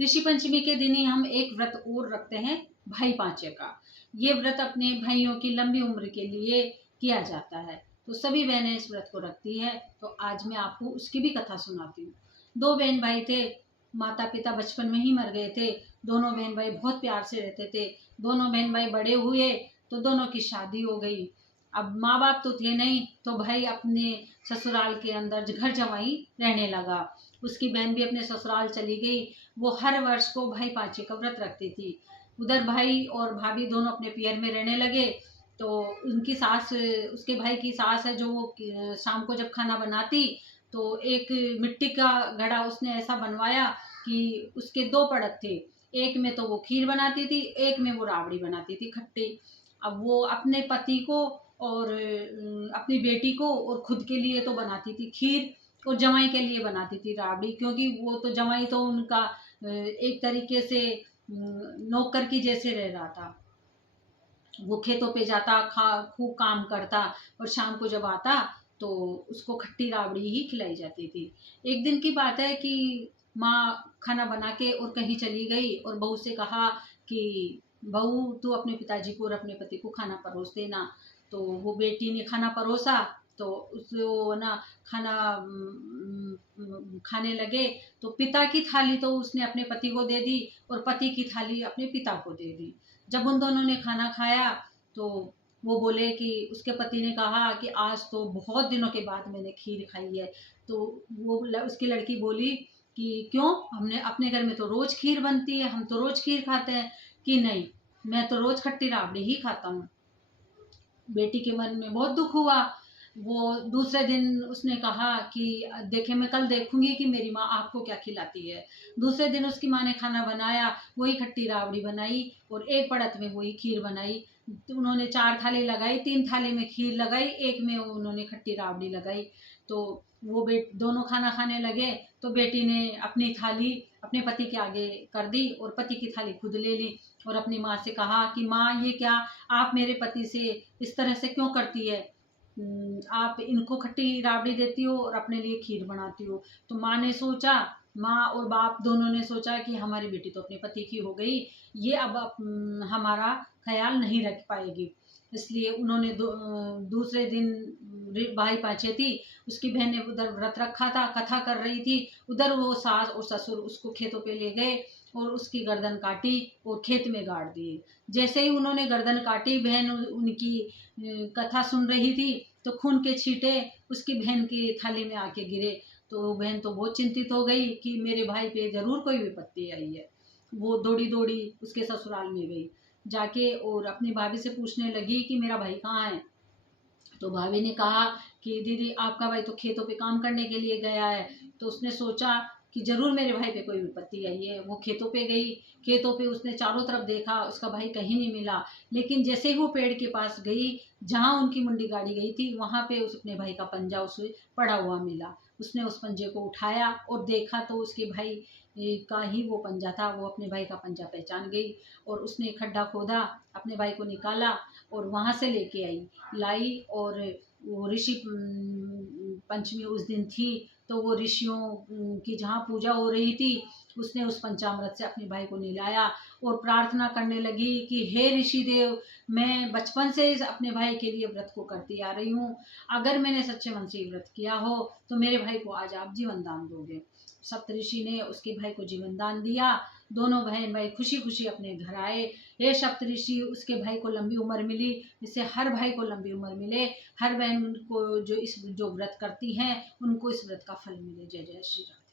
ऋषि पंचमी के दिन ही हम एक व्रत और रखते हैं, भाई पांचे का। ये व्रत अपने भाइयों की लंबी उम्र के लिए किया जाता है। तो सभी बहनें इस व्रत को रखती है। तो आज मैं आपको उसकी भी कथा सुनाती हूँ। दो बहन भाई थे, माता पिता बचपन में ही मर गए थे। दोनों बहन भाई बहुत प्यार से रहते थे। दोनों बहन भाई बड़े हुए तो दोनों की शादी हो गई। अब माँ बाप तो थे नहीं, तो भाई अपने ससुराल के अंदर घर जमाई रहने लगा। उसकी बहन भी अपने ससुराल चली गई। वो हर वर्ष को भाई पांचे का व्रत रखती थी। उधर भाई और भाभी दोनों अपने पियर में रहने लगे। तो उनकी सास, उसके भाई की सास है, जो वो शाम को जब खाना बनाती तो एक मिट्टी का घड़ा उसने ऐसा बनवाया कि उसके दो पड़त थे। एक में तो वो खीर बनाती थी, एक में वो राबड़ी बनाती थी खट्टी। अब वो अपने पति को और अपनी बेटी को और खुद के लिए तो बनाती थी खीर, और जमाई के लिए बनाती थी राबड़ी, क्योंकि वो तो जमाई तो उनका एक तरीके से नौकर की जैसे रह रहा था। वो खेतों पे जाता, खूब काम करता, और शाम को जब आता तो उसको खट्टी राबड़ी ही खिलाई जाती थी। एक दिन की बात है कि माँ खाना बना के और कहीं चली गई और बहू से कहा कि बहू तू अपने पिताजी को और अपने पति को खाना परोस देना। तो वो बेटी ने खाना परोसा, तो उसको ना खाना खाने लगे। तो पिता की थाली तो उसने अपने पति को दे दी और पति की थाली अपने पिता को दे दी। जब उन दोनों ने खाना खाया तो वो बोले कि उसके पति ने कहा कि आज तो बहुत दिनों के बाद मैंने खीर खाई है। तो वो उसकी लड़की बोली कि क्यों, हमने अपने घर में तो रोज खीर बनती है, हम तो रोज खीर खाते हैं। कि नहीं, मैं तो रोज खट्टी राबड़ी ही खाता हूँ। बेटी के मन में बहुत दुख हुआ। वो दूसरे दिन उसने कहा कि देखे, मैं कल देखूंगी कि मेरी माँ आपको क्या खिलाती है। दूसरे दिन उसकी माँ ने खाना बनाया, वही खट्टी राबड़ी बनाई और एक पड़त में वही खीर बनाई। तो उन्होंने 4 थाली लगाई, 3 थाली में खीर लगाई, एक में उन्होंने खट्टी राबड़ी लगाई। तो वो दोनों खाना खाने लगे। तो बेटी ने अपनी थाली अपने पति के आगे कर दी और पति की थाली खुद ले ली और अपनी माँ से कहा कि माँ, ये क्या आप मेरे पति से इस तरह से क्यों करती है? आप इनको खट्टी राबड़ी देती हो और अपने लिए खीर बनाती हो। तो माँ ने सोचा, माँ और बाप दोनों ने सोचा कि हमारी बेटी तो अपने पति की हो गई, ये अब हमारा ख्याल नहीं रख पाएगी। इसलिए उन्होंने दूसरे दिन भाई पांचे थी, उसकी बहन ने उधर व्रत रखा था, कथा कर रही थी। उधर वो सास और ससुर उसको खेतों पे ले गए और उसकी गर्दन काटी और खेत में गाड़ दिए। जैसे ही उन्होंने गर्दन काटी, बहन उनकी कथा सुन रही थी, तो खून के छींटे उसकी बहन की थाली में आके गिरे। तो बहन तो बहुत चिंतित हो गई कि मेरे भाई पे जरूर कोई विपत्ति आई है। वो दौड़ी दौड़ी उसके ससुराल में गई, जाके और अपनी भाभी से पूछने लगी कि मेरा भाई कहाँ है। तो भाभी ने कहा कि दीदी, आपका भाई तो खेतों पे काम करने के लिए गया है। तो उसने सोचा कि जरूर मेरे भाई पे कोई विपत्ति आई है। वो खेतों पे गई, खेतों पे उसने चारों तरफ देखा, उसका भाई कहीं नहीं मिला। लेकिन जैसे ही वो पेड़ के पास गई जहाँ उनकी मुंडी गाड़ी गई थी, वहां पे उस अपने भाई का पंजा उसे पड़ा हुआ मिला। उसने उस पंजे को उठाया और देखा तो उसके भाई का ही वो पंजा था। वो अपने भाई का पंजा पहचान गई और उसने खड्डा खोदा, अपने भाई को निकाला और वहां से लेके लाई। और वो ऋषि पंचमी उस दिन थी, तो वो ऋषियों की जहाँ पूजा हो रही थी, उसने उस पंचामृत से अपने भाई को नहलाया और प्रार्थना करने लगी कि हे ऋषि देव, मैं बचपन से अपने भाई के लिए व्रत को करती आ रही हूँ। अगर मैंने सच्चे मन से व्रत किया हो तो मेरे भाई को आज आप जीवन दान दोगे। सप्तऋषि ने उसके भाई को जीवन दान दिया। दोनों बहन भाई खुशी खुशी अपने घर आए। हे सप्तऋषि, उसके भाई को लंबी उम्र मिली, जिससे हर भाई को लंबी उम्र मिले, हर बहन को जो व्रत करती हैं उनको इस व्रत का फल मिले। जय जय श्री राम।